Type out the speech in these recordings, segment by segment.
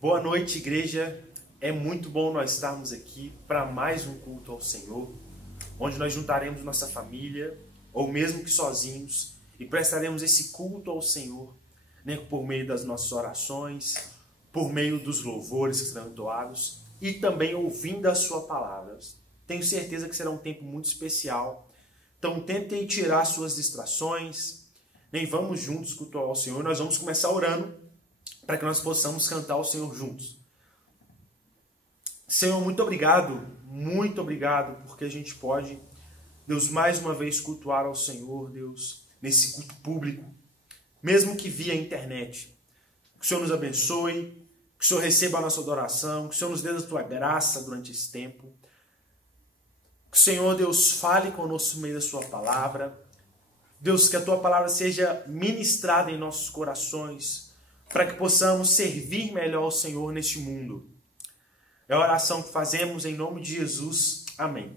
Boa noite, igreja. É muito bom nós estarmos aqui para mais um culto ao Senhor, onde nós juntaremos nossa família, ou mesmo que sozinhos, e prestaremos esse culto ao Senhor, né, por meio das nossas orações, por meio dos louvores que serão entoados e também ouvindo a sua palavra. Tenho certeza que será um tempo muito especial. Então tentem tirar suas distrações, né, e vamos juntos cultuar ao Senhor. Nós vamos começar orando para que nós possamos cantar ao Senhor juntos. Senhor, muito obrigado, porque a gente pode, Deus, mais uma vez cultuar ao Senhor, Deus, nesse culto público, mesmo que via internet. Que o Senhor nos abençoe, que o Senhor receba a nossa adoração, que o Senhor nos dê a tua graça durante esse tempo. Que o Senhor, Deus, fale conosco no meio da sua palavra. Deus, que a tua palavra seja ministrada em nossos corações, para que possamos servir melhor ao Senhor neste mundo. É a oração que fazemos em nome de Jesus. Amém.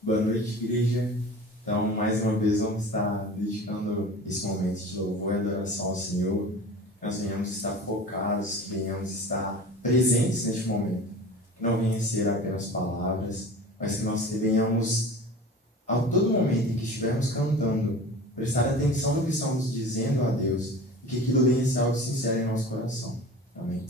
Boa noite, igreja. Então, mais uma vez, vamos estar dedicando esse momento de louvor e adoração ao Senhor. Nós venhamos estar focados, que venhamos estar presentes neste momento. Que não venham ser apenas palavras, mas que nós venhamos, a todo momento em que estivermos cantando, prestar atenção no que estamos dizendo a Deus e que aquilo venha ser algo sincero em nosso coração. Amém.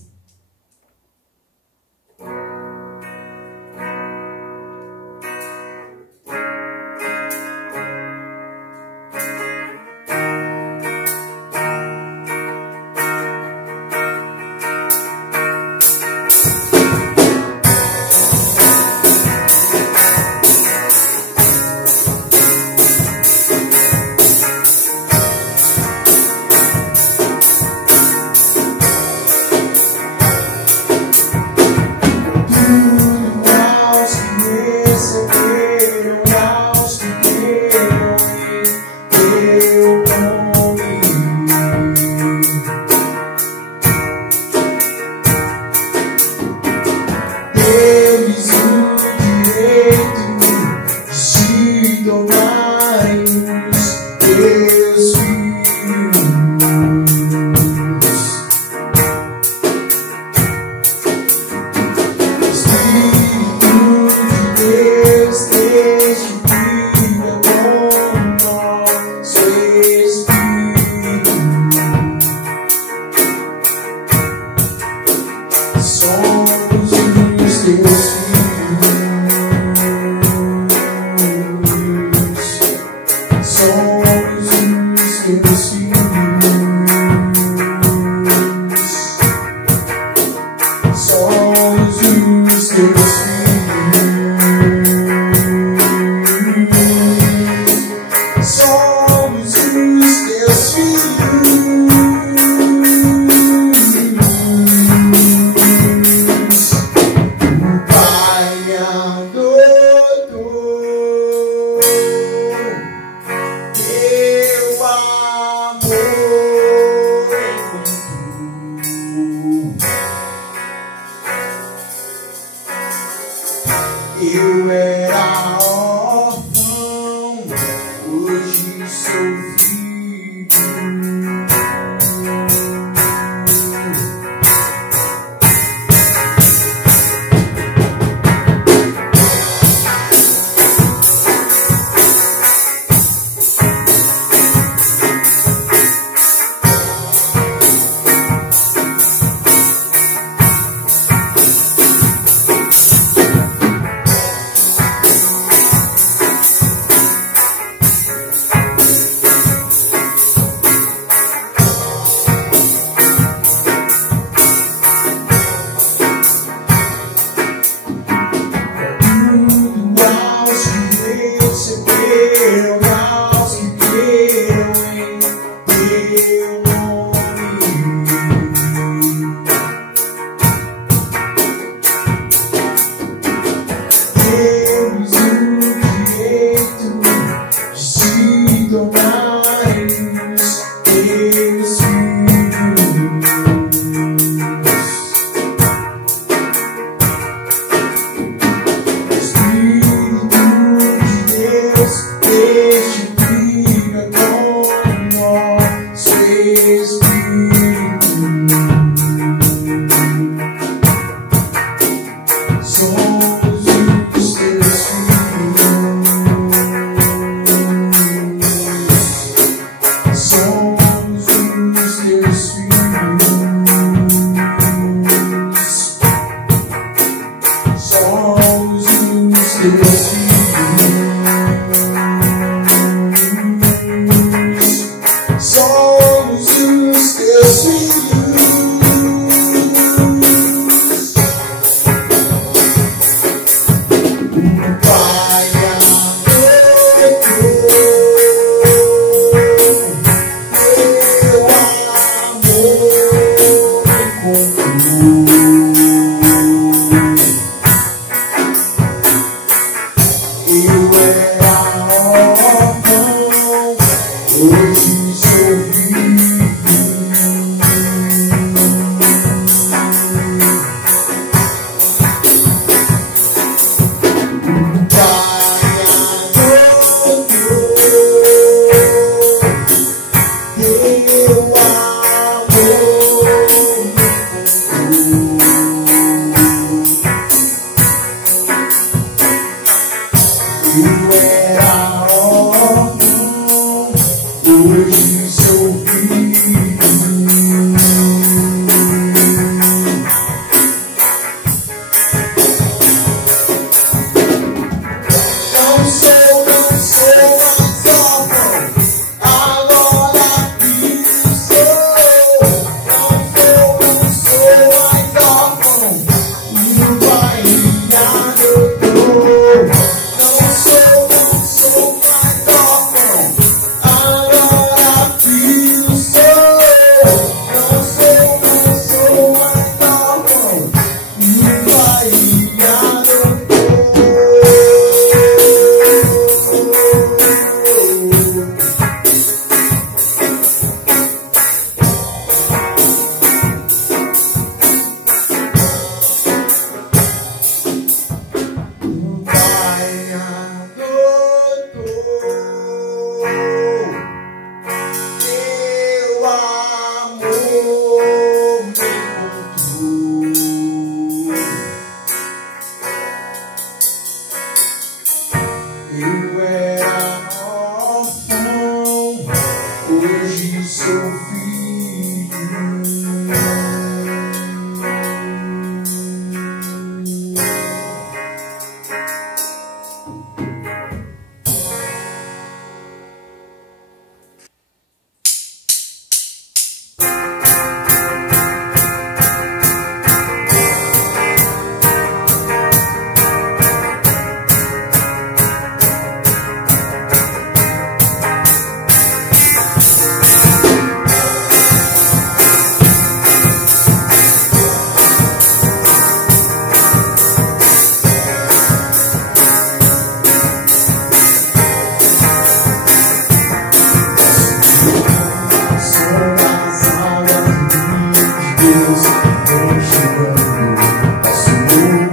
Deus vem chegando. Posso ouvir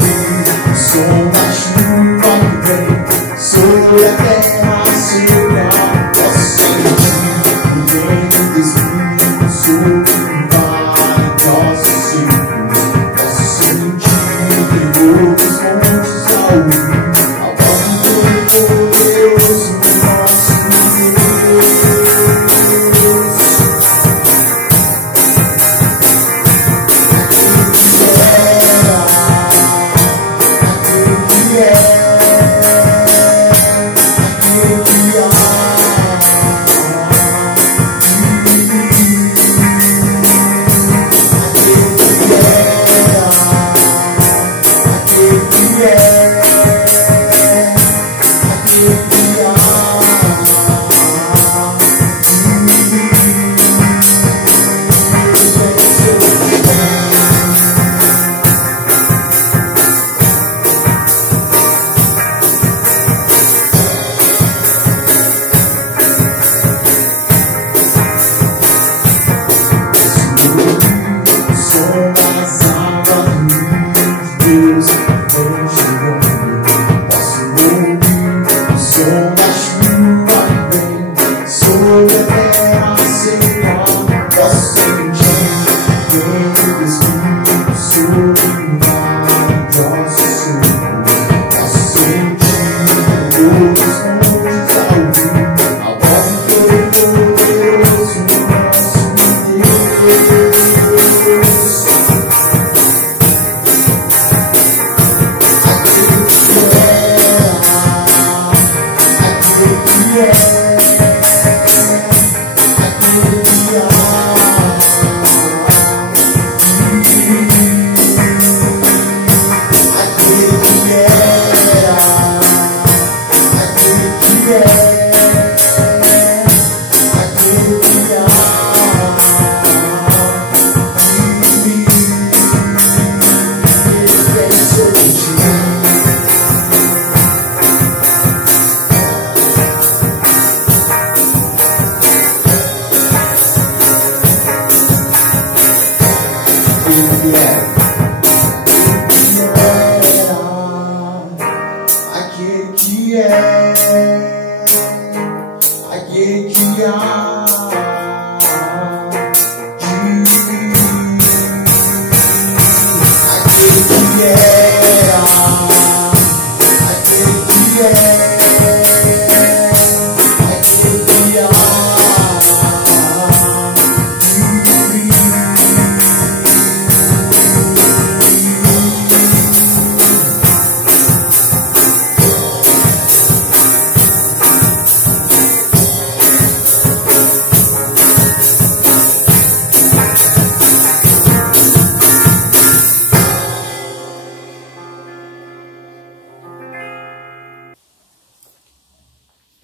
o som da chuva que vem sobre a terra seca. Posso sentir o vento do Espírito sobre o vale nosso seco. Posso sentir o terror dos montes ao ouvir a voz do Todo-Poderoso nosso Deus.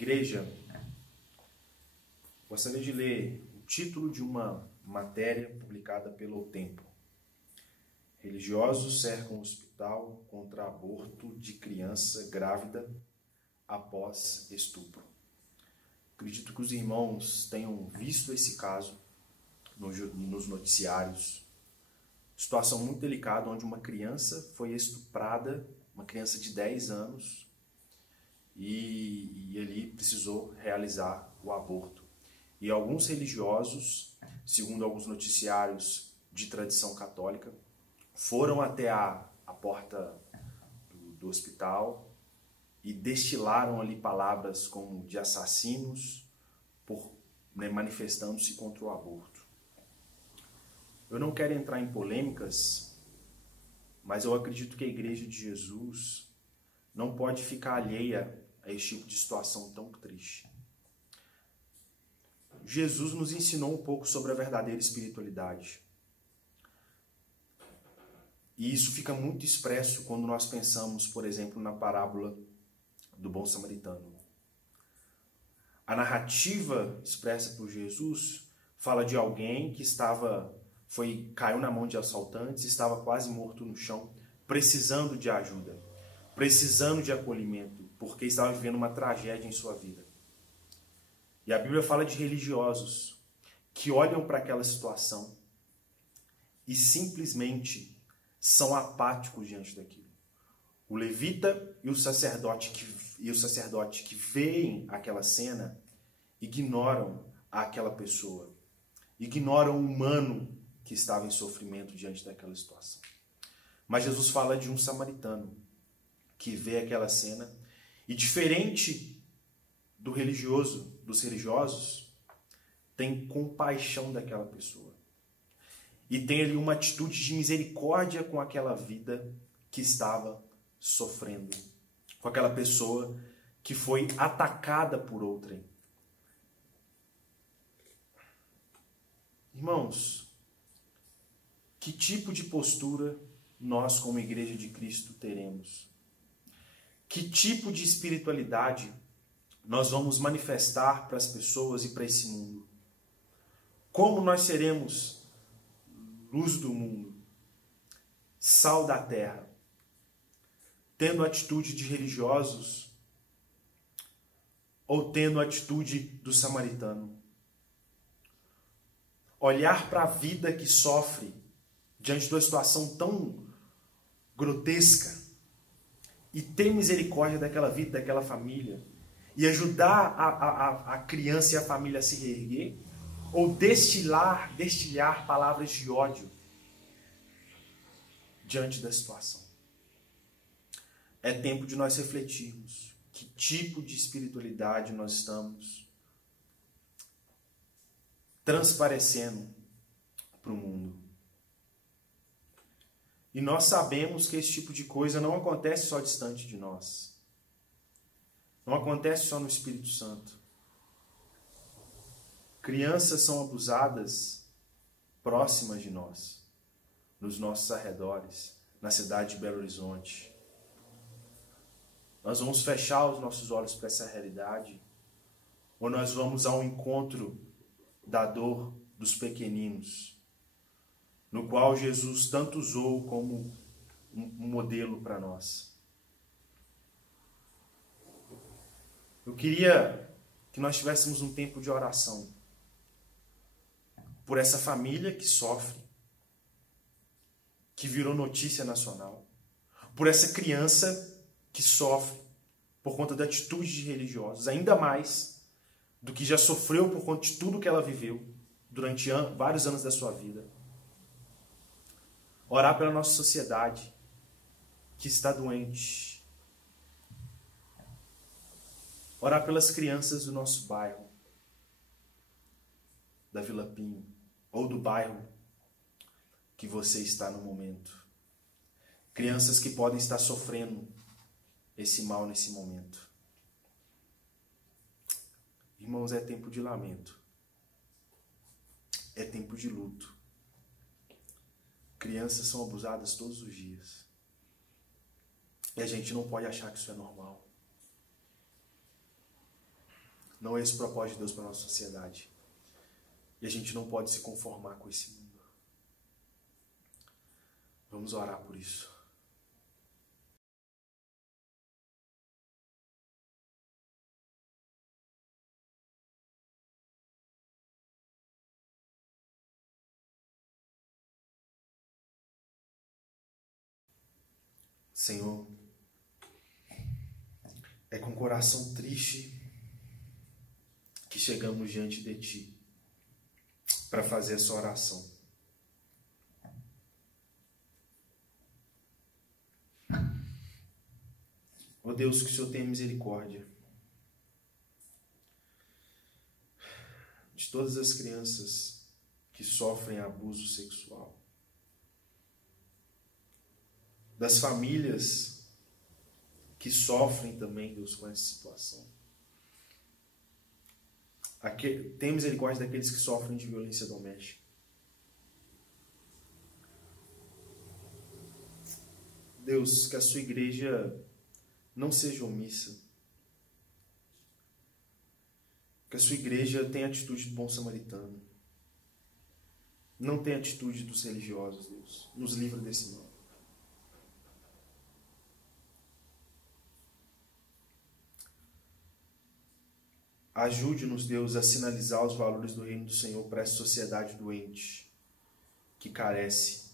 Igreja, gostaria de ler o título de uma matéria publicada pelo O Tempo. Religiosos cercam hospital contra aborto de criança grávida após estupro. Acredito que os irmãos tenham visto esse caso nos noticiários. Situação muito delicada, onde uma criança foi estuprada, uma criança de 10 anos, e ele precisou realizar o aborto. E alguns religiosos, segundo alguns noticiários de tradição católica, foram até a porta do hospital e destilaram ali palavras como de assassinos, manifestando-se contra o aborto. Eu não quero entrar em polêmicas, mas eu acredito que a Igreja de Jesus não pode ficar alheia a esse tipo de situação tão triste. Jesus nos ensinou um pouco sobre a verdadeira espiritualidade. E isso fica muito expresso quando nós pensamos, por exemplo, na parábola do bom samaritano. A narrativa expressa por Jesus fala de alguém que caiu na mão de assaltantes, estava quase morto no chão, precisando de ajuda, precisando de acolhimento, porque estava vivendo uma tragédia em sua vida. E a Bíblia fala de religiosos que olham para aquela situação e simplesmente são apáticos diante daquilo. O levita e o sacerdote que veem aquela cena ignoram aquela pessoa, ignoram o humano que estava em sofrimento diante daquela situação. Mas Jesus fala de um samaritano que vê aquela cena e, diferente dos religiosos, tem compaixão daquela pessoa. E tem ali uma atitude de misericórdia com aquela vida que estava sofrendo, com aquela pessoa que foi atacada por outrem. Irmãos, que tipo de postura nós, como Igreja de Cristo, teremos? Que tipo de espiritualidade nós vamos manifestar para as pessoas e para esse mundo? Como nós seremos luz do mundo, sal da terra, tendo atitude de religiosos ou tendo atitude do samaritano? Olhar para a vida que sofre diante de uma situação tão grotesca e ter misericórdia daquela vida, daquela família e ajudar a criança e a família a se reerguer, ou destilhar palavras de ódio diante da situação? É tempo de nós refletirmos que tipo de espiritualidade nós estamos transparecendo para o mundo. E nós sabemos que esse tipo de coisa não acontece só distante de nós. Não acontece só no Espírito Santo. Crianças são abusadas próximas de nós, nos nossos arredores, na cidade de Belo Horizonte. Nós vamos fechar os nossos olhos para essa realidade, ou nós vamos ao encontro da dor dos pequeninos, no qual Jesus tanto usou como um modelo para nós. Eu queria que nós tivéssemos um tempo de oração por essa família que sofre, que virou notícia nacional, por essa criança que sofre por conta da atitude de religiosos, ainda mais do que já sofreu por conta de tudo que ela viveu durante vários anos da sua vida. Orar pela nossa sociedade que está doente. Orar pelas crianças do nosso bairro, da Vila Pinho, ou do bairro que você está no momento. Crianças que podem estar sofrendo esse mal nesse momento. Irmãos, é tempo de lamento. É tempo de luto. Crianças são abusadas todos os dias. E a gente não pode achar que isso é normal. Não é esse o propósito de Deus para a nossa sociedade. E a gente não pode se conformar com esse mundo. Vamos orar por isso. Senhor, é com o coração triste que chegamos diante de Ti para fazer essa oração. Ó Deus, que o Senhor tenha misericórdia de todas as crianças que sofrem abuso sexual, das famílias que sofrem também, Deus, com essa situação. Tem misericórdia daqueles que sofrem de violência doméstica. Deus, que a sua igreja não seja omissa. Que a sua igreja tenha a atitude do bom samaritano. Não tenha a atitude dos religiosos, Deus. Nos livra desse mal. Ajude-nos, Deus, a sinalizar os valores do reino do Senhor para essa sociedade doente, que carece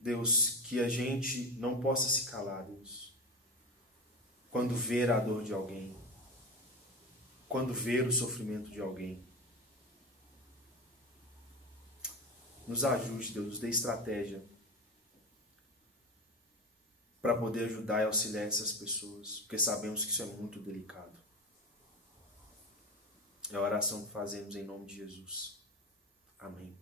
Deus, que a gente não possa se calar, Deus, quando ver a dor de alguém, quando ver o sofrimento de alguém. Nos ajude, Deus, nos dê estratégia para poder ajudar e auxiliar essas pessoas, porque sabemos que isso é muito delicado. É a oração que fazemos em nome de Jesus. Amém.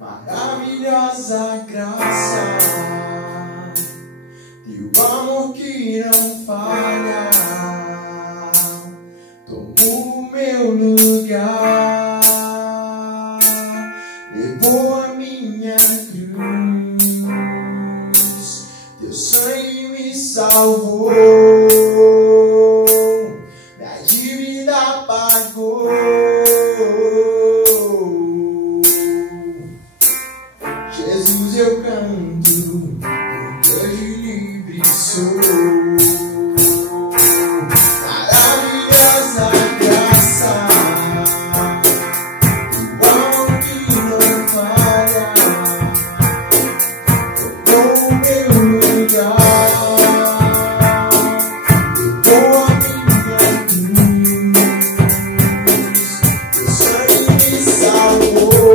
Maravilhosa graça, teu amor que não falha, tomou o meu lugar, levou a minha cruz, teu sangue me salvou, minha dívida pagou. Jesus, eu canto, porque hoje livre sou. Maravilhosa graça, igual que não falha, tomou o meu lugar, levou a minha cruz, teu sangue me salvou.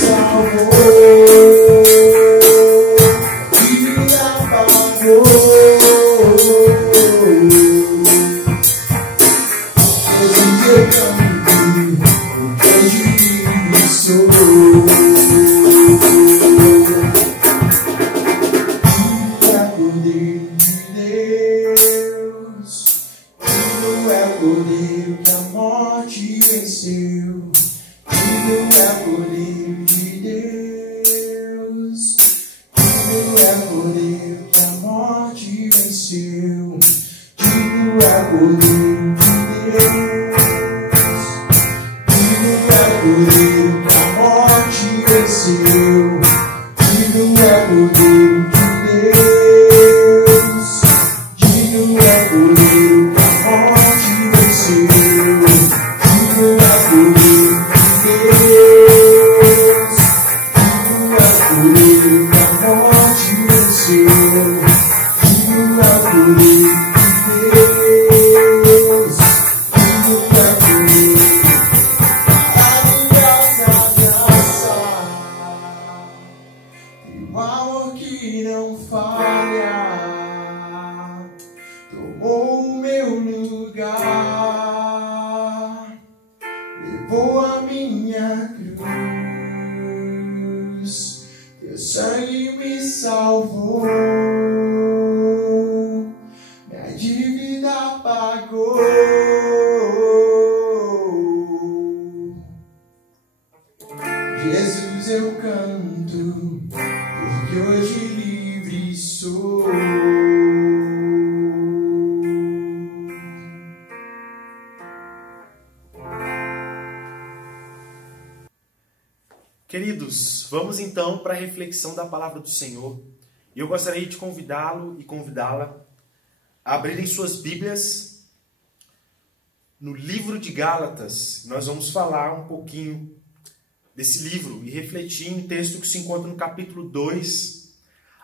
Salve. falha, tomou o meu lugar, levou a minha cruz, teu sangue me salvou, minha dívida pagou. Jesus, eu canto, porque hoje livre sou. Queridos, vamos então para a reflexão da palavra do Senhor. E eu gostaria de convidá-lo e convidá-la a abrirem suas Bíblias no livro de Gálatas. Nós vamos falar um pouquinho desse livro e refletir em um texto que se encontra no capítulo 2,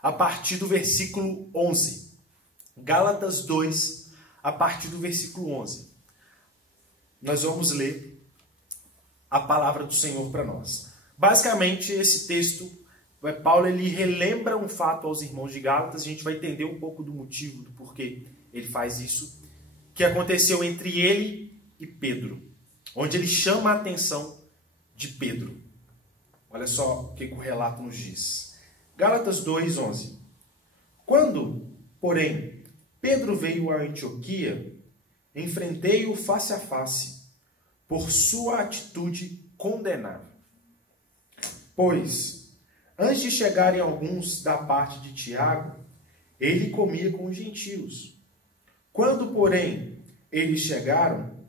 a partir do versículo 11. Gálatas 2, a partir do versículo 11. Nós vamos ler a palavra do Senhor para nós. Basicamente, esse texto, Paulo ele relembra um fato aos irmãos de Gálatas, a gente vai entender um pouco do motivo, do porquê ele faz isso, que aconteceu entre ele e Pedro, onde ele chama a atenção de Pedro. Olha só o que o relato nos diz. Gálatas 2, 11. Quando, porém, Pedro veio a Antioquia, enfrentei-o face a face, por sua atitude condenável. Pois, antes de chegarem alguns da parte de Tiago, ele comia com os gentios. Quando, porém, eles chegaram,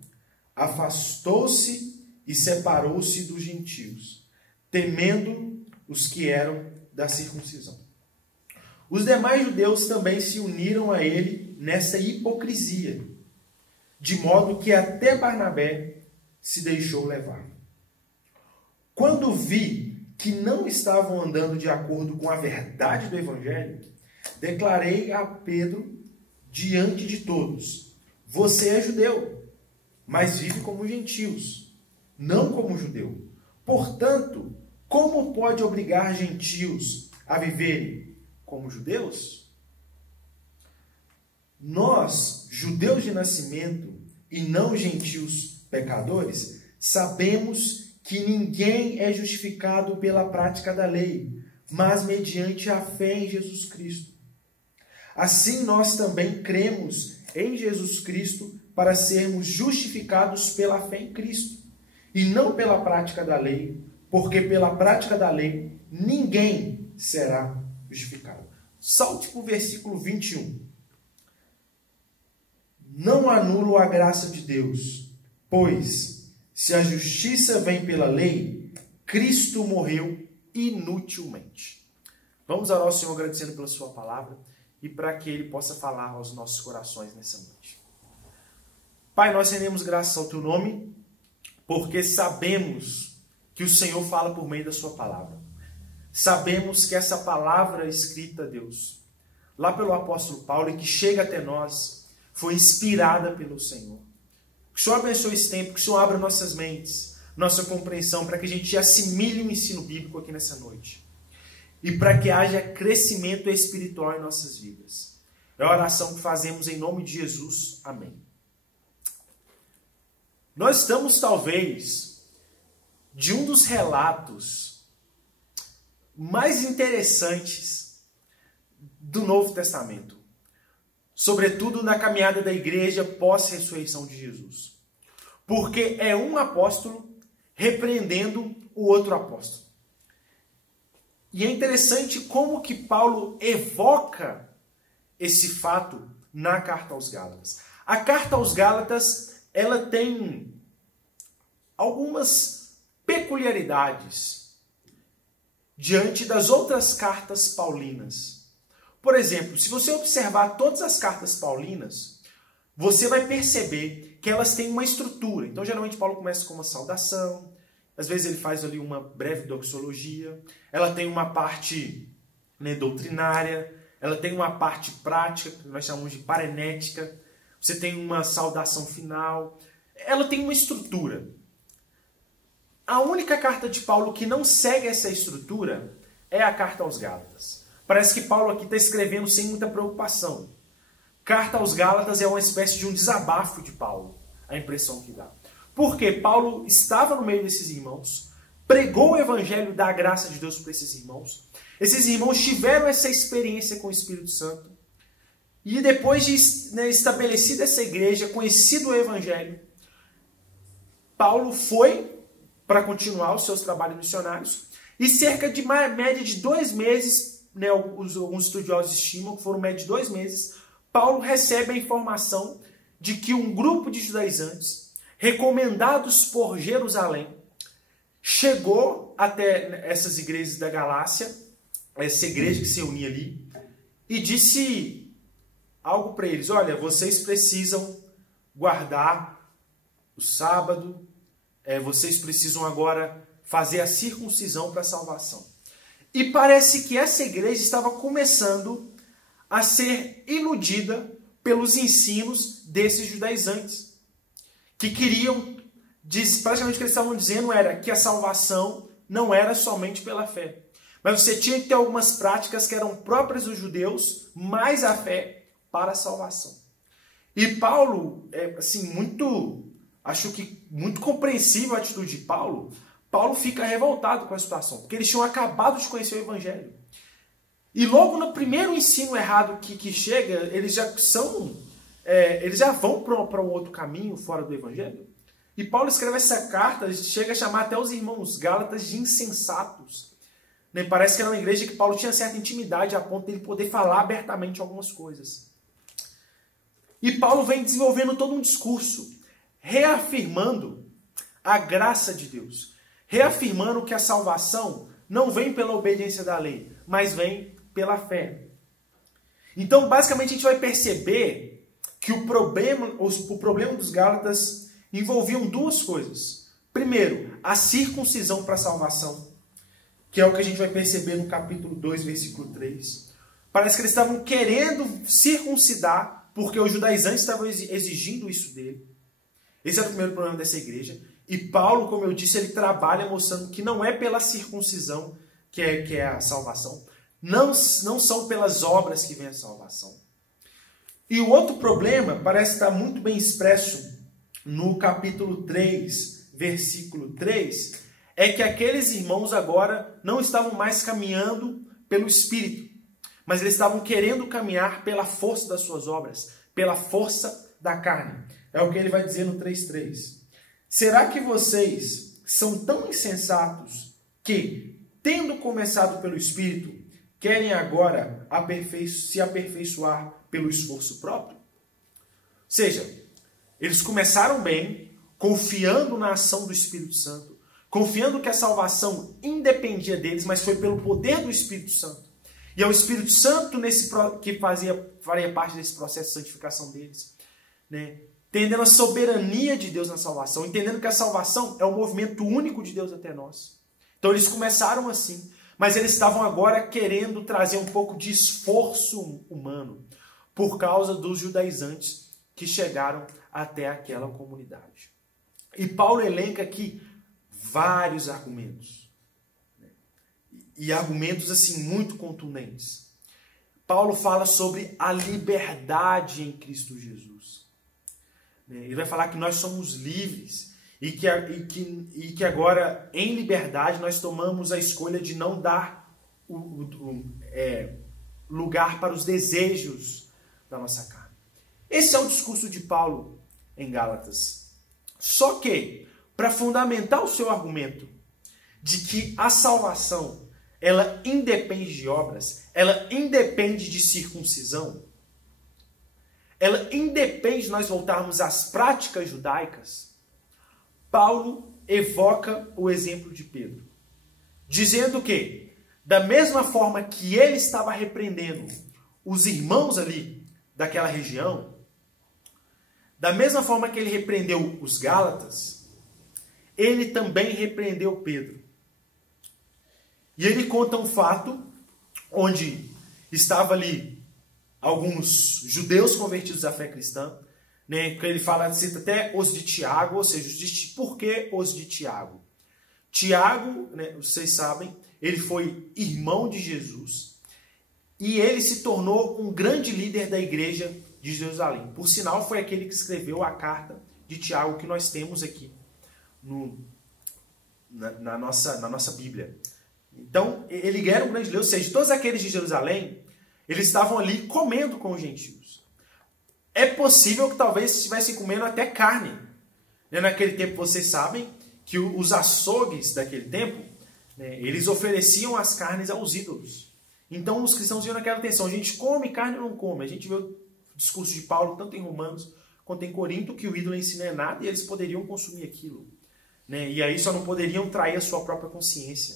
afastou-se e separou-se dos gentios, temendo os que eram da circuncisão. Os demais judeus também se uniram a ele nessa hipocrisia, de modo que até Barnabé se deixou levar. Quando vi que não estavam andando de acordo com a verdade do Evangelho, declarei a Pedro diante de todos: você é judeu, mas vive como gentios, não como judeu. Portanto, como pode obrigar gentios a viverem como judeus? Nós, judeus de nascimento e não gentios pecadores, sabemos que ninguém é justificado pela prática da lei, mas mediante a fé em Jesus Cristo. Assim nós também cremos em Jesus Cristo para sermos justificados pela fé em Cristo, e não pela prática da lei, porque pela prática da lei ninguém será justificado. Salte para o versículo 21. Não anulo a graça de Deus, pois se a justiça vem pela lei, Cristo morreu inutilmente. Vamos orar ao Senhor agradecendo pela sua palavra e para que Ele possa falar aos nossos corações nessa noite. Pai, nós rendemos graças ao Teu nome, porque sabemos que o Senhor fala por meio da sua palavra. Sabemos que essa palavra escrita, Deus, lá pelo apóstolo Paulo e que chega até nós, foi inspirada pelo Senhor. Que o Senhor abençoe esse tempo, que o Senhor abra nossas mentes, nossa compreensão, para que a gente assimile o ensino bíblico aqui nessa noite. E para que haja crescimento espiritual em nossas vidas. É a oração que fazemos em nome de Jesus. Amém. Nós estamos, talvez, de um dos relatos mais interessantes do Novo Testamento. Sobretudo na caminhada da igreja pós-ressurreição de Jesus. Porque é um apóstolo repreendendo o outro apóstolo. E é interessante como que Paulo evoca esse fato na carta aos Gálatas. A carta aos Gálatas, ela tem algumas peculiaridades diante das outras cartas paulinas. Por exemplo, se você observar todas as cartas paulinas, você vai perceber que elas têm uma estrutura. Então, geralmente, Paulo começa com uma saudação, às vezes ele faz ali uma breve doxologia, ela tem uma parte doutrinária, ela tem uma parte prática, que nós chamamos de parenética, você tem uma saudação final, ela tem uma estrutura. A única carta de Paulo que não segue essa estrutura é a carta aos Gálatas. parece que Paulo aqui está escrevendo sem muita preocupação. Carta aos Gálatas é uma espécie de um desabafo de Paulo, a impressão que dá. Porque Paulo estava no meio desses irmãos, pregou o evangelho da graça de Deus para esses irmãos. Esses irmãos tiveram essa experiência com o Espírito Santo. E depois de estabelecida essa igreja, conhecido o evangelho, Paulo foi para continuar os seus trabalhos missionários. E cerca de média de 2 meses, alguns estudiosos estimam que foram média de 2 meses, Paulo recebe a informação de que um grupo de judaizantes, recomendados por Jerusalém, chegou até essas igrejas da Galácia, essa igreja que se reunia ali, e disse algo para eles: olha, vocês precisam guardar o sábado, vocês precisam agora fazer a circuncisão para a salvação. E parece que essa igreja estava começando a ser iludida pelos ensinos desses judaizantes, que queriam, praticamente o que eles estavam dizendo era que a salvação não era somente pela fé, mas você tinha que ter algumas práticas que eram próprias dos judeus, mais a fé para a salvação. E Paulo, acho que muito compreensível a atitude de Paulo. Paulo fica revoltado com a situação, porque eles tinham acabado de conhecer o evangelho. E logo no primeiro ensino errado que chega, eles já vão para um outro caminho fora do evangelho. E Paulo escreve essa carta, chega a chamar até os irmãos gálatas de insensatos. Parece que era uma igreja que Paulo tinha certa intimidade a ponto de ele poder falar abertamente algumas coisas. E Paulo vem desenvolvendo todo um discurso, reafirmando a graça de Deus, reafirmando que a salvação não vem pela obediência da lei, mas vem pela fé. Então, basicamente, a gente vai perceber que o problema dos Gálatas envolviam 2 coisas. Primeiro, a circuncisão para a salvação, que é o que a gente vai perceber no capítulo 2, versículo 3. Parece que eles estavam querendo circuncidar, porque os judaizantes estavam exigindo isso dele. Esse era o primeiro problema dessa igreja. E Paulo, como eu disse, ele trabalha mostrando que não é pela circuncisão que é a salvação. Não são pelas obras que vem a salvação. E o outro problema parece estar muito bem expresso no capítulo 3, versículo 3, é que aqueles irmãos agora não estavam mais caminhando pelo Espírito, mas eles estavam querendo caminhar pela força das suas obras, pela força da carne. É o que ele vai dizer no 3:3. Será que vocês são tão insensatos que, tendo começado pelo Espírito, querem agora se aperfeiçoar pelo esforço próprio? Ou seja, eles começaram bem, confiando na ação do Espírito Santo, confiando que a salvação independia deles, mas foi pelo poder do Espírito Santo. E é o Espírito Santo que faria parte desse processo de santificação deles, entendendo a soberania de Deus na salvação, entendendo que a salvação é um movimento único de Deus até nós. Então eles começaram assim, mas eles estavam agora querendo trazer um pouco de esforço humano, por causa dos judaizantes que chegaram até aquela comunidade. E Paulo elenca aqui vários argumentos, e argumentos assim muito contundentes. Paulo fala sobre a liberdade em Cristo Jesus. Ele vai falar que nós somos livres e que agora, em liberdade, nós tomamos a escolha de não dar lugar para os desejos da nossa carne. Esse é o discurso de Paulo em Gálatas. Só que, para fundamentar o seu argumento de que a salvação ela independe de obras, ela independe de circuncisão, ela independe de nós voltarmos às práticas judaicas, Paulo evoca o exemplo de Pedro, dizendo que, da mesma forma que ele estava repreendendo os irmãos ali daquela região, da mesma forma que ele repreendeu os Gálatas, ele também repreendeu Pedro. E ele conta um fato onde estava ali alguns judeus convertidos à fé cristã, que ele cita até os de Tiago, ou seja, por que os de Tiago? Tiago, vocês sabem, ele foi irmão de Jesus, e ele se tornou um grande líder da igreja de Jerusalém. Por sinal, foi aquele que escreveu a carta de Tiago que nós temos aqui na nossa Bíblia. Então, ele era um grande líder, ou seja, todos aqueles de Jerusalém, eles estavam ali comendo com os gentios. É possível que talvez estivessem comendo até carne. Naquele tempo, vocês sabem que os açougues daquele tempo, né, eles ofereciam as carnes aos ídolos. Então, os cristãos iam naquela tensão. A gente come carne ou não come? A gente vê o discurso de Paulo, tanto em Romanos quanto em Corinto, que o ídolo ensina é nada e eles poderiam consumir aquilo. Né? E aí só não poderiam trair a sua própria consciência.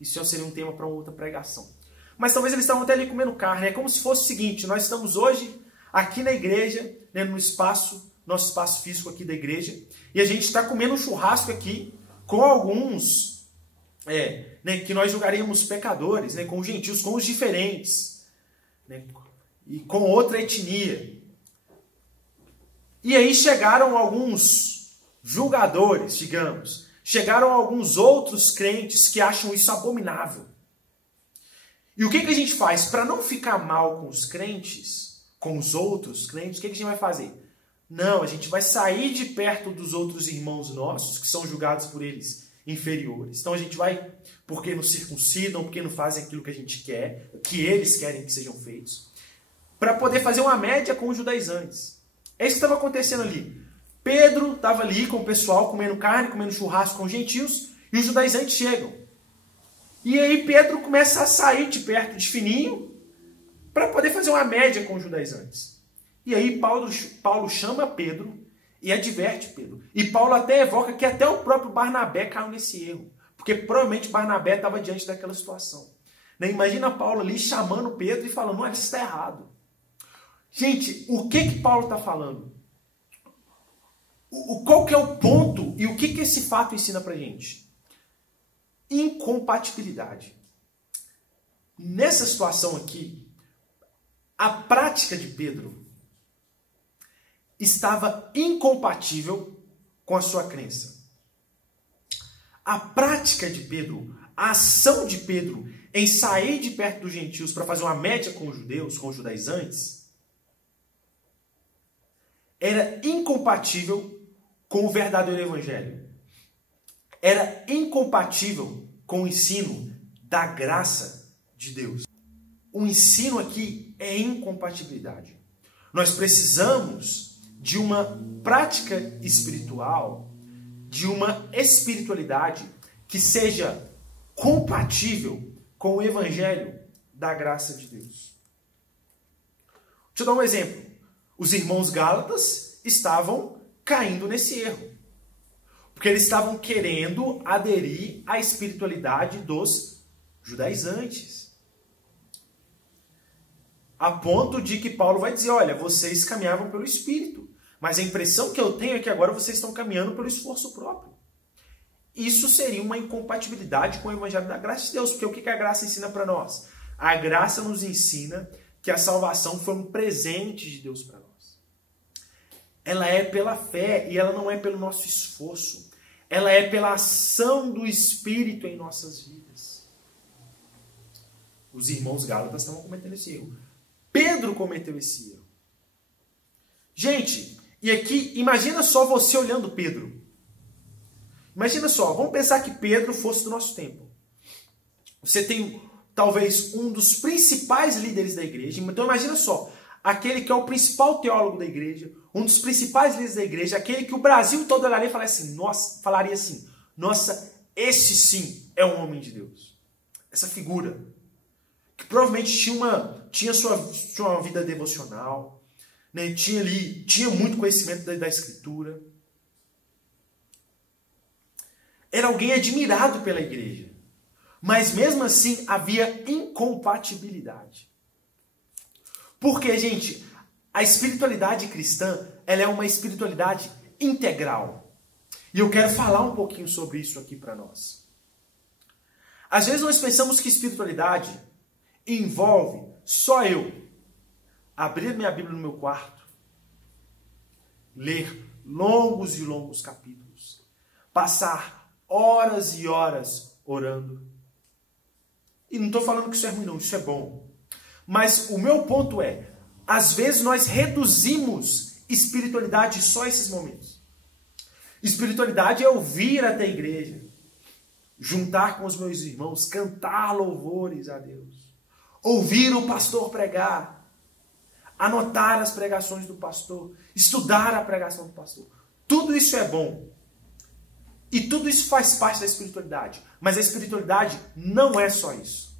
Isso já seria um tema para outra pregação. Mas talvez eles estavam até ali comendo carne. É como se fosse o seguinte: nós estamos hoje aqui na igreja, né, no espaço, nosso espaço físico aqui da igreja, e a gente está comendo um churrasco aqui com alguns né, que nós julgaríamos pecadores, né, com os gentios, com os diferentes, né, e com outra etnia. E aí chegaram alguns julgadores, digamos, chegaram alguns outros crentes que acham isso abominável. E o que a gente faz? Para não ficar mal com os crentes, com os outros crentes, o que a gente vai fazer? Não, a gente vai sair de perto dos outros irmãos nossos, que são julgados por eles inferiores. Então a gente vai, porque não circuncidam, porque não fazem aquilo que a gente quer, que eles querem que sejam feitos, para poder fazer uma média com os judaizantes. É isso que estava acontecendo ali. Pedro estava ali com o pessoal, comendo carne, comendo churrasco com os gentios, e os judaizantes chegam. E aí Pedro começa a sair de perto de fininho, para poder fazer uma média com os judaizantes. E aí Paulo chama Pedro e adverte Pedro. E Paulo até evoca que até o próprio Barnabé caiu nesse erro. Porque provavelmente Barnabé estava diante daquela situação. Né? Imagina Paulo ali chamando Pedro e falando: olha, isso está errado. Gente, o que Paulo está falando? Qual que é o ponto e o que esse fato ensina para a gente? Incompatibilidade. Nessa situação aqui, a prática de Pedro estava incompatível com a sua crença. A prática de Pedro, a ação de Pedro em sair de perto dos gentios para fazer uma média com os judeus, com os judaizantes, era incompatível com o verdadeiro evangelho. Era incompatível com o ensino da graça de Deus. O ensino aqui é incompatibilidade. Nós precisamos de uma prática espiritual, de uma espiritualidade que seja compatível com o evangelho da graça de Deus. Deixa eu dar um exemplo. Os irmãos gálatas estavam caindo nesse erro, porque eles estavam querendo aderir à espiritualidade dos judaizantes. A ponto de que Paulo vai dizer: olha, vocês caminhavam pelo Espírito, mas a impressão que eu tenho é que agora vocês estão caminhando pelo esforço próprio. Isso seria uma incompatibilidade com o evangelho da graça de Deus, porque o que a graça ensina para nós? A graça nos ensina que a salvação foi um presente de Deus para nós. Ela é pela fé e ela não é pelo nosso esforço. Ela é pela ação do Espírito em nossas vidas. Os irmãos gálatas estavam cometendo esse erro. Pedro cometeu esse erro. Gente, e aqui, imagina só você olhando Pedro. Imagina só, vamos pensar que Pedro fosse do nosso tempo. Você tem talvez um dos principais líderes da igreja. Então imagina só, aquele que é o principal teólogo da igreja, um dos principais líderes da igreja, aquele que o Brasil todo olharia e falaria assim, nossa, esse sim é um homem de Deus. Essa figura, que provavelmente tinha sua vida devocional, né? tinha muito conhecimento da Escritura. Era alguém admirado pela igreja. Mas mesmo assim havia incompatibilidade. Porque, gente, a espiritualidade cristã, ela é uma espiritualidade integral. E eu quero falar um pouquinho sobre isso aqui para nós. Às vezes nós pensamos que espiritualidade envolve só eu abrir minha Bíblia no meu quarto, ler longos e longos capítulos, passar horas e horas orando. E não estou falando que isso é ruim, não, isso é bom. Mas o meu ponto é, às vezes nós reduzimos espiritualidade só a esses momentos. Espiritualidade é eu vir até a igreja, juntar com os meus irmãos, cantar louvores a Deus, ouvir o pastor pregar, anotar as pregações do pastor, estudar a pregação do pastor. Tudo isso é bom. E tudo isso faz parte da espiritualidade. Mas a espiritualidade não é só isso.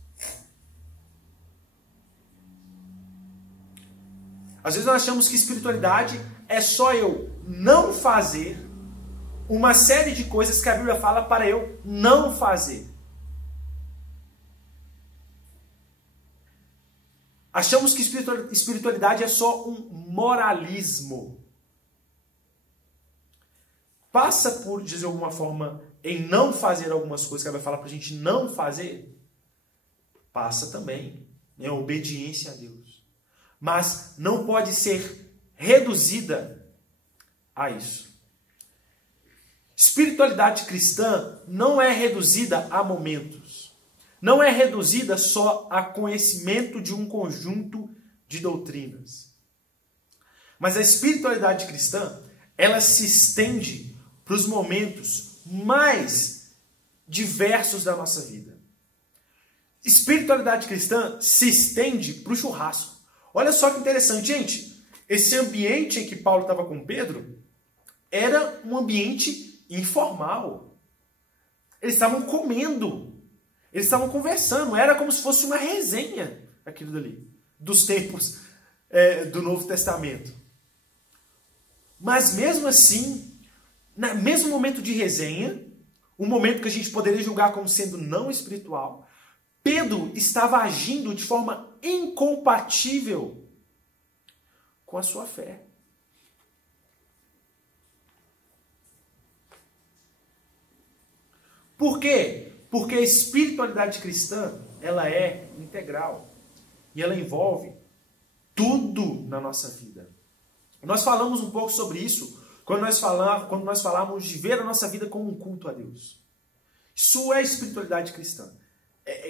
Às vezes nós achamos que espiritualidade é só eu não fazer uma série de coisas que a Bíblia fala para eu não fazer. Achamos que espiritualidade é só um moralismo. Passa por, dizer de alguma forma, em não fazer algumas coisas que a Bíblia fala para a gente não fazer. Passa também em obediência a Deus. Mas não pode ser reduzida a isso. Espiritualidade cristã não é reduzida a momentos. Não é reduzida só a conhecimento de um conjunto de doutrinas. Mas a espiritualidade cristã, ela se estende para os momentos mais diversos da nossa vida. Espiritualidade cristã se estende para o churrasco. Olha só que interessante, gente. Esse ambiente em que Paulo estava com Pedro era um ambiente informal. Eles estavam comendo. Eles estavam conversando. Era como se fosse uma resenha aquilo dali. Dos tempos do Novo Testamento. Mas mesmo assim, no mesmo momento de resenha, um momento que a gente poderia julgar como sendo não espiritual, Pedro estava agindo de forma incompatível com a sua fé. Por quê? Porque a espiritualidade cristã, ela é integral. E ela envolve tudo na nossa vida. Nós falamos um pouco sobre isso quando nós falamos de ver a nossa vida como um culto a Deus. Isso é espiritualidade cristã.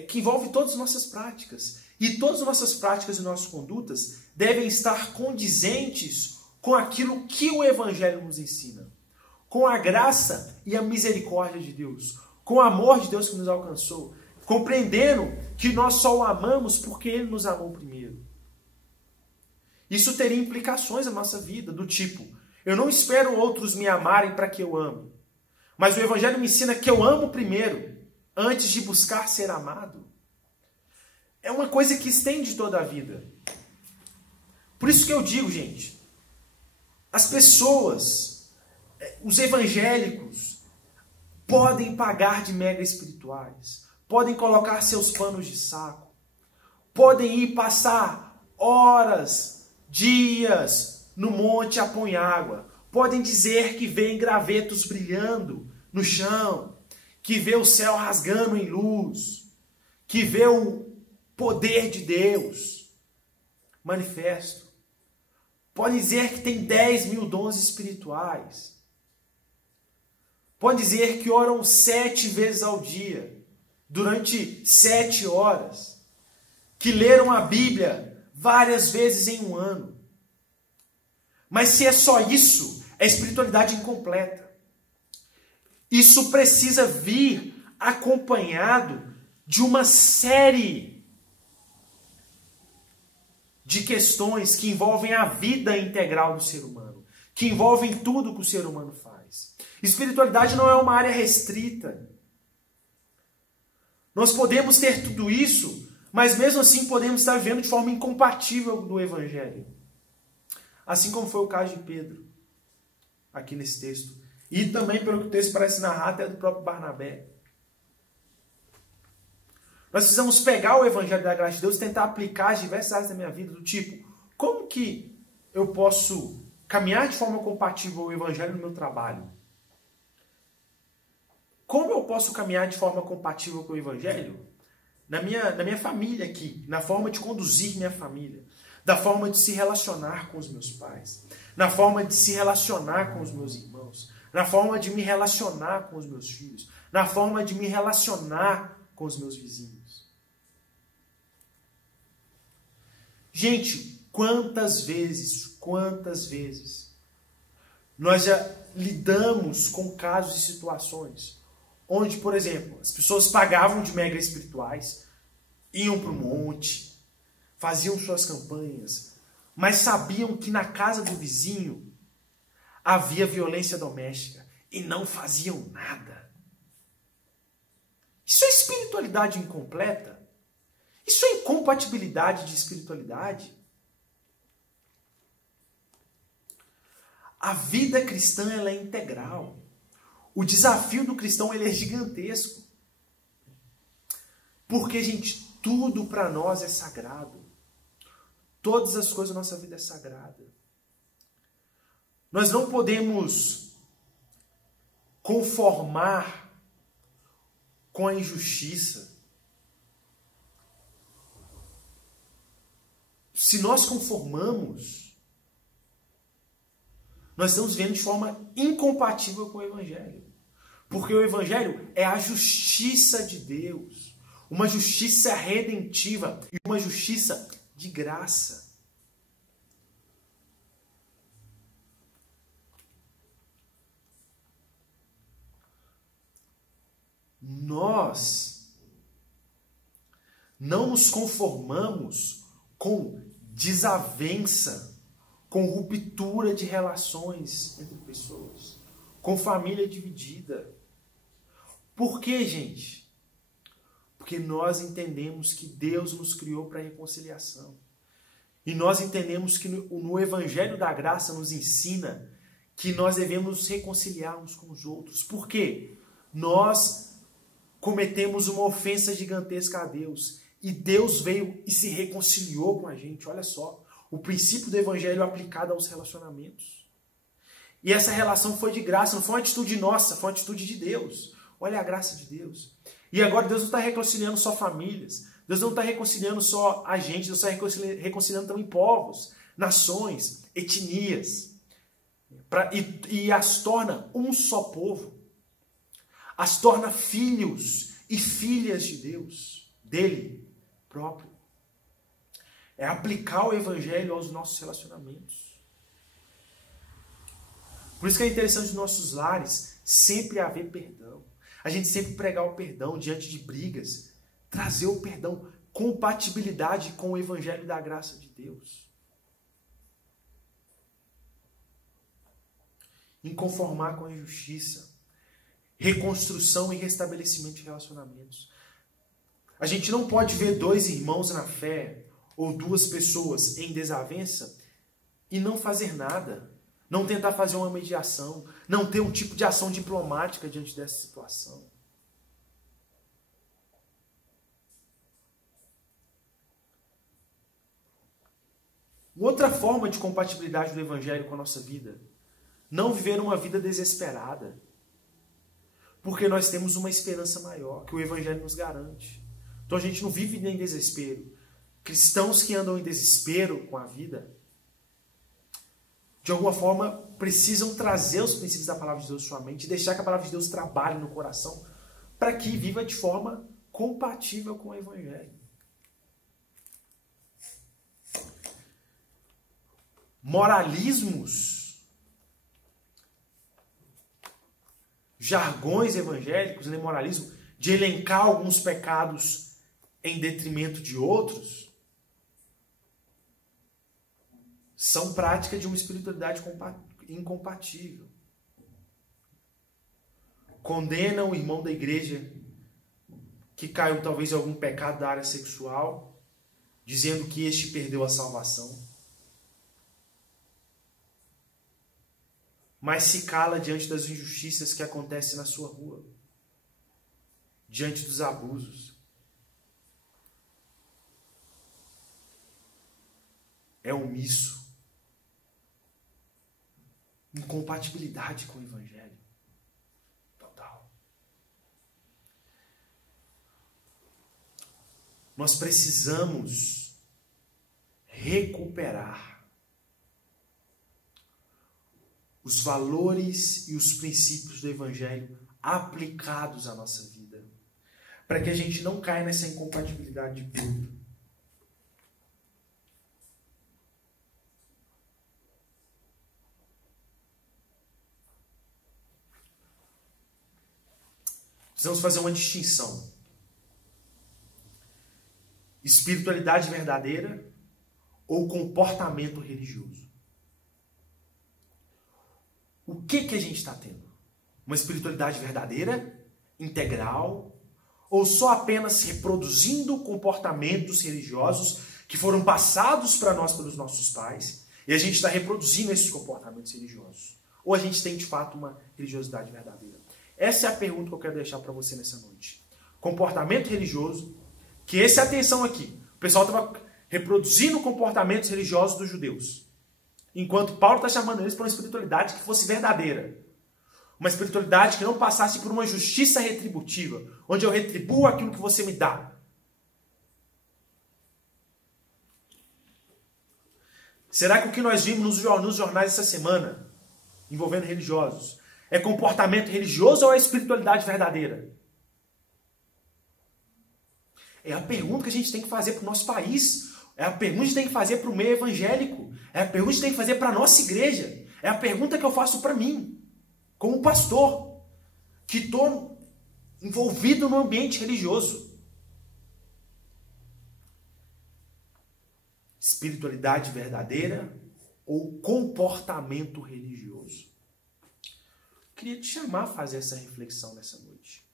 Que envolve todas as nossas práticas. E todas as nossas práticas e nossas condutas devem estar condizentes com aquilo que o Evangelho nos ensina. Com a graça e a misericórdia de Deus. Com o amor de Deus que nos alcançou. Compreendendo que nós só o amamos porque Ele nos amou primeiro. Isso teria implicações na nossa vida, do tipo, eu não espero outros me amarem para que eu ame. Mas o Evangelho me ensina que eu amo primeiro, antes de buscar ser amado. É uma coisa que estende toda a vida. Por isso que eu digo, gente, as pessoas, os evangélicos, podem pagar de mega espirituais, podem colocar seus panos de saco, podem ir passar horas, dias no monte a pôr água, podem dizer que vêem gravetos brilhando no chão, que vê o céu rasgando em luz, que vê o poder de Deus manifesto. Pode dizer que tem 10 mil dons espirituais. Pode dizer que oram 7 vezes ao dia, durante 7 horas. Que leram a Bíblia várias vezes em um ano. Mas se é só isso, é espiritualidade incompleta. Isso precisa vir acompanhado de uma série de questões que envolvem a vida integral do ser humano, que envolvem tudo que o ser humano faz. Espiritualidade não é uma área restrita. Nós podemos ter tudo isso, mas mesmo assim podemos estar vivendo de forma incompatível do Evangelho. Assim como foi o caso de Pedro, aqui nesse texto. E também, pelo que o texto parece narrar, até do próprio Barnabé. Nós precisamos pegar o Evangelho da graça de Deus e tentar aplicar as diversas áreas da minha vida, do tipo, como que eu posso caminhar de forma compatível ao Evangelho no meu trabalho? Como eu posso caminhar de forma compatível com o Evangelho na minha família aqui, na forma de conduzir minha família, da forma de se relacionar com os meus pais, na forma de se relacionar com os meus irmãos, na forma de me relacionar com os meus filhos, na forma de me relacionar com os meus vizinhos. Gente, quantas vezes nós já lidamos com casos e situações onde, por exemplo, as pessoas pagavam de mega espirituais, iam para o monte, faziam suas campanhas, mas sabiam que na casa do vizinho havia violência doméstica e não faziam nada. Isso é espiritualidade incompleta? Isso é incompatibilidade de espiritualidade? A vida cristã ela é integral. O desafio do cristão ele é gigantesco. Porque, gente, tudo para nós é sagrado. Todas as coisas da nossa vida é sagrada. Nós não podemos conformar com a injustiça. Se nós conformamos, nós estamos vendo de forma incompatível com o Evangelho. Porque o Evangelho é a justiça de Deus. Uma justiça redentiva e uma justiça de graça. Nós não nos conformamos com desavença, com ruptura de relações entre pessoas, com família dividida. Por quê, gente? Porque nós entendemos que Deus nos criou para a reconciliação. E nós entendemos que no Evangelho da Graça nos ensina que nós devemos nos reconciliar uns com os outros. Por quê? Nós cometemos uma ofensa gigantesca a Deus. E Deus veio e se reconciliou com a gente. Olha só, o princípio do Evangelho aplicado aos relacionamentos. E essa relação foi de graça, não foi uma atitude nossa, foi uma atitude de Deus. Olha a graça de Deus. E agora Deus não está reconciliando só famílias. Deus não está reconciliando só a gente. Deus está reconciliando também povos, nações, etnias. E as torna um só povo. As torna filhos e filhas de Deus, dele próprio. É aplicar o Evangelho aos nossos relacionamentos. Por isso que é interessante nos nossos lares sempre haver perdão. A gente sempre pregar o perdão diante de brigas. Trazer o perdão, compatibilidade com o Evangelho da graça de Deus. Inconformar com a injustiça. Reconstrução e restabelecimento de relacionamentos. A gente não pode ver dois irmãos na fé ou duas pessoas em desavença e não fazer nada. Não tentar fazer uma mediação. Não ter um tipo de ação diplomática diante dessa situação. Outra forma de compatibilidade do Evangelho com a nossa vida. Não viver uma vida desesperada. Porque nós temos uma esperança maior, que o Evangelho nos garante. Então a gente não vive nem em desespero. Cristãos que andam em desespero com a vida, de alguma forma, precisam trazer os princípios da palavra de Deus em sua mente e deixar que a palavra de Deus trabalhe no coração para que viva de forma compatível com o Evangelho. Moralismos, jargões evangélicos, né, moralismo, de elencar alguns pecados em detrimento de outros, são práticas de uma espiritualidade incompatível. Condena o irmão da igreja que caiu talvez em algum pecado da área sexual, dizendo que este perdeu a salvação. Mas se cala diante das injustiças que acontecem na sua rua, diante dos abusos. É omisso. Incompatibilidade com o Evangelho. Total. Nós precisamos recuperar os valores e os princípios do Evangelho aplicados à nossa vida, para que a gente não caia nessa incompatibilidade de culto. precisamos fazer uma distinção. Espiritualidade verdadeira ou comportamento religioso? O que a gente está tendo? Uma espiritualidade verdadeira, integral, ou só apenas reproduzindo comportamentos religiosos que foram passados para nós pelos nossos pais e a gente está reproduzindo esses comportamentos religiosos? Ou a gente tem de fato uma religiosidade verdadeira? Essa é a pergunta que eu quero deixar para você nessa noite. Comportamento religioso, que essa é a atenção aqui. O pessoal estava reproduzindo comportamentos religiosos dos judeus, enquanto Paulo está chamando eles para uma espiritualidade que fosse verdadeira. Uma espiritualidade que não passasse por uma justiça retributiva, onde eu retribuo aquilo que você me dá. Será que o que nós vimos nos jornais essa semana, envolvendo religiosos, é comportamento religioso ou é espiritualidade verdadeira? É a pergunta que a gente tem que fazer para o nosso país. É a pergunta que a gente tem que fazer para o meio evangélico. É a pergunta que a gente tem que fazer para a nossa igreja. É a pergunta que eu faço para mim, como pastor, que estou envolvido no ambiente religioso. Espiritualidade verdadeira ou comportamento religioso? Eu queria te chamar a fazer essa reflexão nessa noite.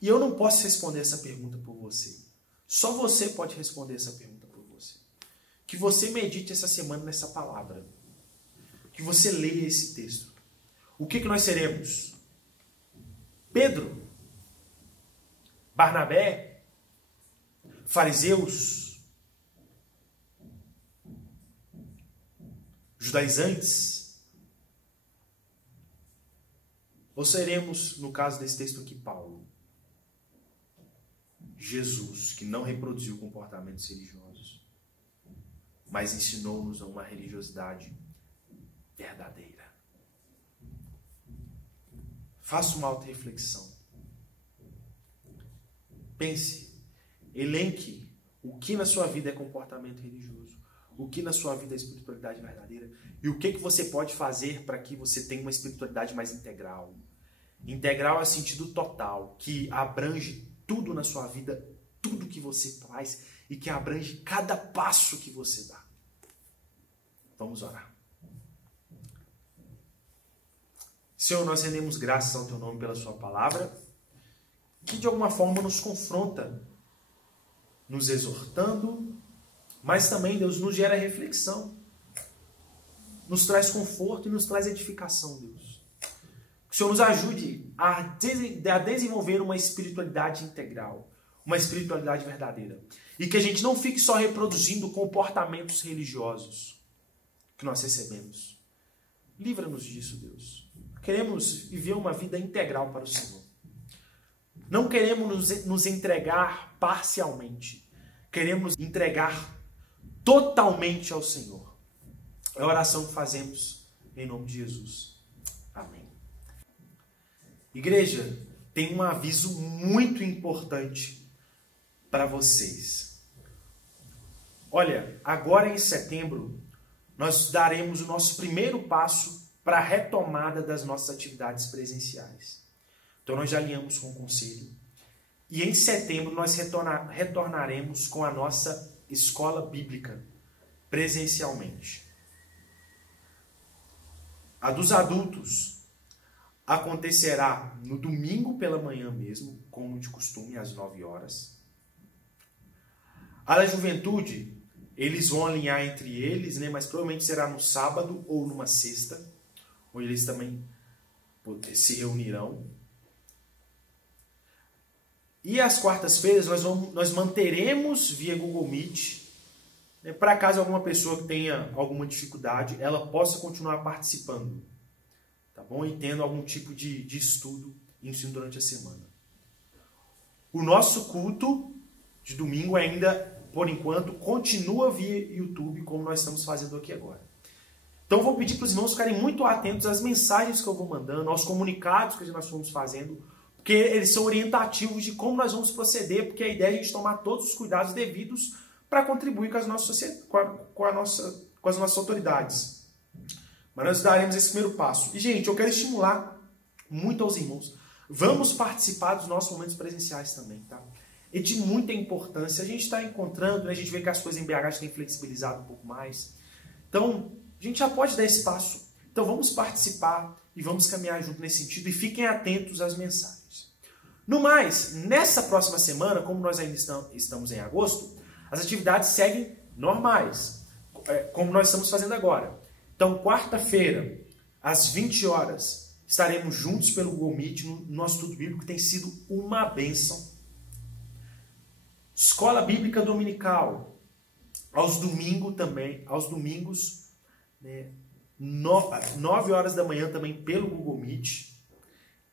E eu não posso responder essa pergunta por você. Só você pode responder essa pergunta por você. Que você medite essa semana nessa palavra. Que você leia esse texto. O que nós seremos? Pedro? Barnabé? Fariseus? Judaizantes? Ou seremos, no caso desse texto aqui, Paulo? Jesus, que não reproduziu comportamentos religiosos, mas ensinou-nos uma religiosidade verdadeira. Faça uma auto-reflexão. Pense, elenque o que na sua vida é comportamento religioso, o que na sua vida é espiritualidade verdadeira e o que você pode fazer para que você tenha uma espiritualidade mais integral. Integral é sentido total, que abrange tudo na sua vida, tudo que você faz e que abrange cada passo que você dá. Vamos orar. Senhor, nós rendemos graças ao Teu nome pela Sua palavra, que de alguma forma nos confronta, nos exortando, mas também, Deus, nos gera reflexão, nos traz conforto e nos traz edificação, Deus. Que o Senhor nos ajude a desenvolver uma espiritualidade integral, uma espiritualidade verdadeira. E que a gente não fique só reproduzindo comportamentos religiosos que nós recebemos. Livra-nos disso, Deus. Queremos viver uma vida integral para o Senhor. Não queremos nos entregar parcialmente. Queremos entregar totalmente ao Senhor. É a oração que fazemos em nome de Jesus. Amém. Igreja, tem um aviso muito importante para vocês. Olha, agora em setembro, nós daremos o nosso primeiro passo para a retomada das nossas atividades presenciais. Então, nós já alinhamos com o conselho. E em setembro, nós retornaremos com a nossa escola bíblica, presencialmente. A dos adultos acontecerá no domingo pela manhã mesmo, como de costume, às 9 horas. A da juventude, eles vão alinhar entre eles, né? Mas provavelmente será no sábado ou numa sexta, onde eles também se reunirão. E às quartas-feiras nós manteremos via Google Meet, né? Para caso alguma pessoa que tenha alguma dificuldade, ela possa continuar participando. Tá bom? E tendo algum tipo de estudo e ensino durante a semana. O nosso culto de domingo ainda, por enquanto, continua via YouTube, como nós estamos fazendo aqui agora. Então, eu vou pedir para os irmãos ficarem muito atentos às mensagens que eu vou mandando, aos comunicados que nós vamos fazendo, porque eles são orientativos de como nós vamos proceder, porque a ideia é a gente tomar todos os cuidados devidos para contribuir com as nossas autoridades. Mas nós daremos esse primeiro passo. E, gente, eu quero estimular muito aos irmãos Vamos participar dos nossos momentos presenciais também, tá? É de muita importância. A gente está encontrando, né? A gente vê que as coisas em BH têm flexibilizado um pouco mais. Então, a gente já pode dar esse passo. Então, vamos participar e vamos caminhar junto nesse sentido e fiquem atentos às mensagens. No mais, nessa próxima semana, como nós ainda estamos em agosto, as atividades seguem normais, como nós estamos fazendo agora. Então, quarta-feira, às 20 horas, estaremos juntos pelo Google Meet no nosso estudo bíblico, que tem sido uma bênção. Escola Bíblica Dominical, aos domingos, né, 9 horas da manhã também pelo Google Meet.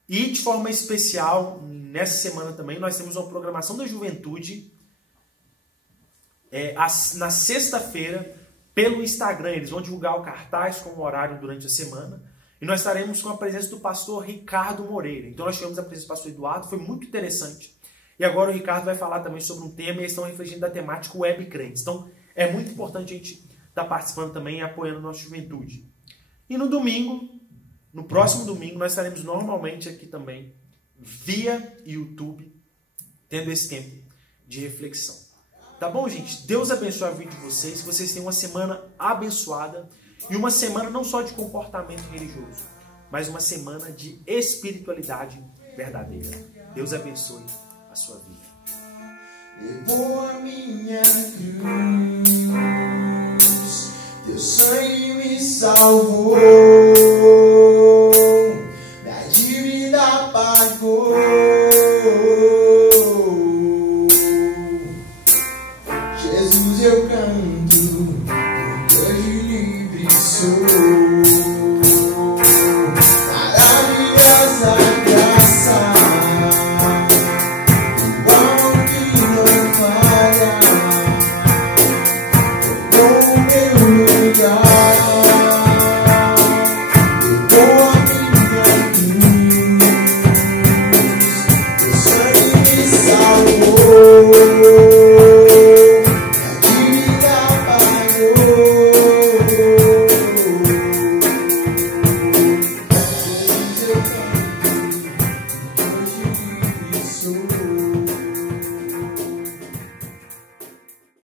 E de forma especial, nessa semana também, nós temos uma programação da juventude na sexta-feira pelo Instagram. Eles vão divulgar o cartaz com o horário durante a semana. E nós estaremos com a presença do pastor Ricardo Moreira. Então nós tivemos a presença do pastor Eduardo, foi muito interessante. E agora o Ricardo vai falar também sobre um tema e eles estão refletindo da temática web crentes. Então é muito importante a gente estar participando também e apoiando a nossa juventude. E no domingo, no próximo domingo, nós estaremos normalmente aqui também, via YouTube, tendo esse tempo de reflexão. Tá bom, gente? Deus abençoe a vida de vocês, que vocês tenham uma semana abençoada e uma semana não só de comportamento religioso, mas uma semana de espiritualidade verdadeira. Deus abençoe a sua vida. Levou a minha cruz, teu sangue me salvou, minha dívida pagou. Jesus, eu canto.